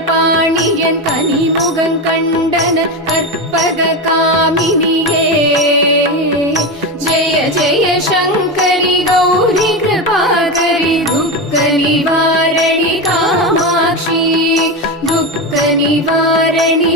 பாணியன் கனிமுகங் கண்டன கற்பக காமினியே ஜெய ஜெய சங்கரி கௌரி கிருபாகரி துக்க நிவாரணி காமாட்சி துக்க நிவாரணி